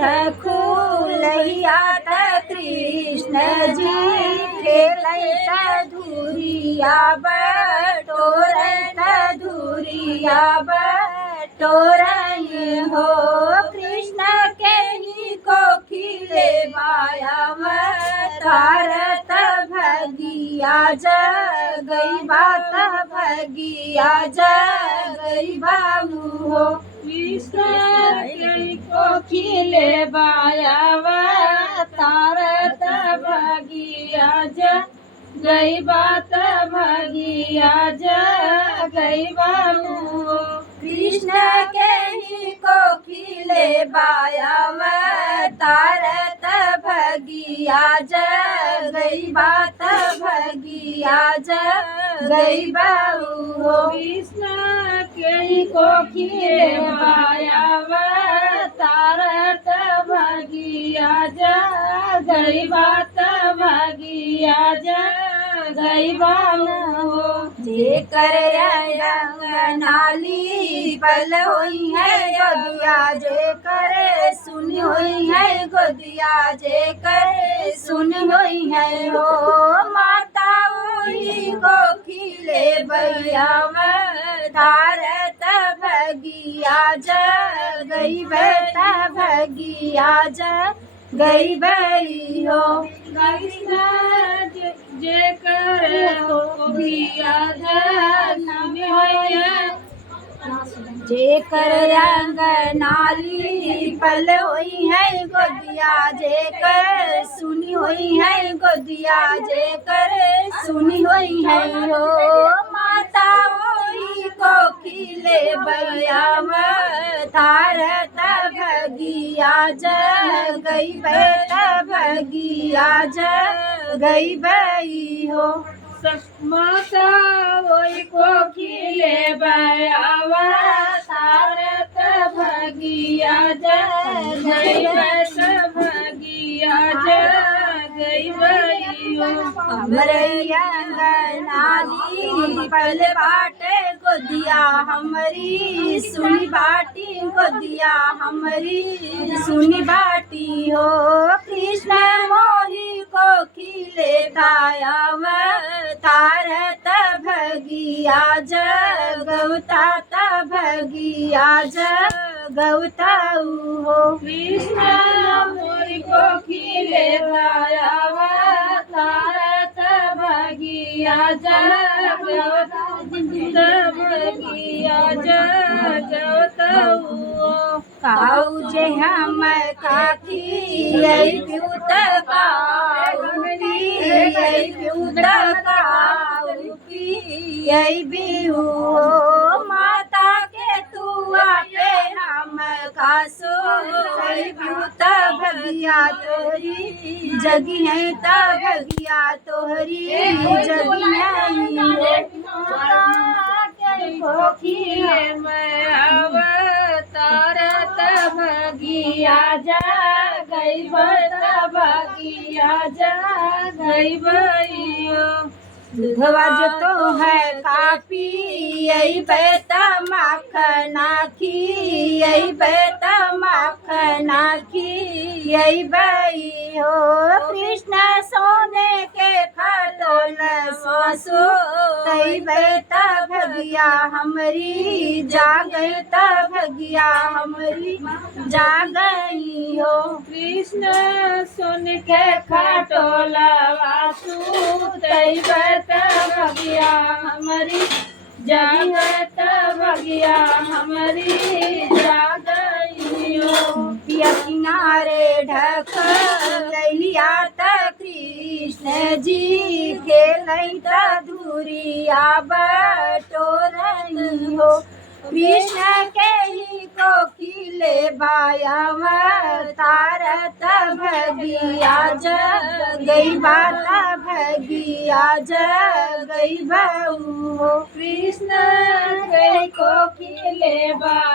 ढखुलैया त कृष्ण जी खेलैत धुरिया बटोरत धुरिया बटोरई हो। कृष्ण के ही कोखिले बायाव तारत भगिया जगई बात भगिया जगई बाबू हो। कृष्ण के कोखिले बायाव तारत भगिया जगई बात भगिया जगई बाबू हो। कृष्ण के ही कोखिले बायाव तारत भगिया जगई बात भगिया जगई बाबू हो। कृष्ण के ही कोखिले बायाव तारत भगिया जगई बात भगिया जगई बाबू हो। जेकर अंगनाली पल होई है गोदिया जेकर सुनी होई है गोदिया जेकर सुनी होई है हो। माता वही कोखिले बैयाव तारत भगिया जगई बेटा भगिया जगई बई हो। कृष्ण जेकर कोखिया जगई होइए जेकर अंगनाली पल होई है गोदिया जेकर सुनी होई है गोदिया जेकर सुनी होई है हो। माता वही कोखिले बैयाव तारत भगिया जगई बेटा भगिया जगई बई हो। माता वही कोखिले बायाव तारत भगिया जगई बात भगिया जगई बई हो। हमरे अंगनाली पल बाटे गोदिया हमारी सुनी बाटी गोदिया हमारी सुनी बाटी हो। कृष्ण मोही कोखिले बायाव तारत भगिया जगौतात भगिया जगौताऊ हो। कृष्ण मोरी कोखिले बायाव तारत भगिया जगौतात भगिया जगौताऊ हो। काऊ जे हम काकी यही प्यूत काऊपी यही प्यूत काऊपी यही बिहू हो। माता के तुआ पे हम कासो यही प्यूत भगिया तोहरी जगी है त भगिया तोहरी जगी है। कोखिले बायाव तारत भगिया जगई बात भगिया जगई बई हो। दूधवा जो तो है कापी यही बेटा माखना की यही बेटा माखना की यही बई हो। कृष्ण सोने के खटोल सोसो तई बेटा भगिया हमारी जागई त भगिया हमारी जागई हो। कृष्ण सुन के खटोला वासु तई बात भगिया हमारी जागत भगिया हमारी जागई हो। पिया किनारे ढखलैया त कृष्ण जी खेलैत धुरिया बटोरई हो। कृष्ण के ही कोखिले बायाव तारत भगिया जगई बात भगिया जगई बऊ हो। कृष्ण के कोखिले बायाव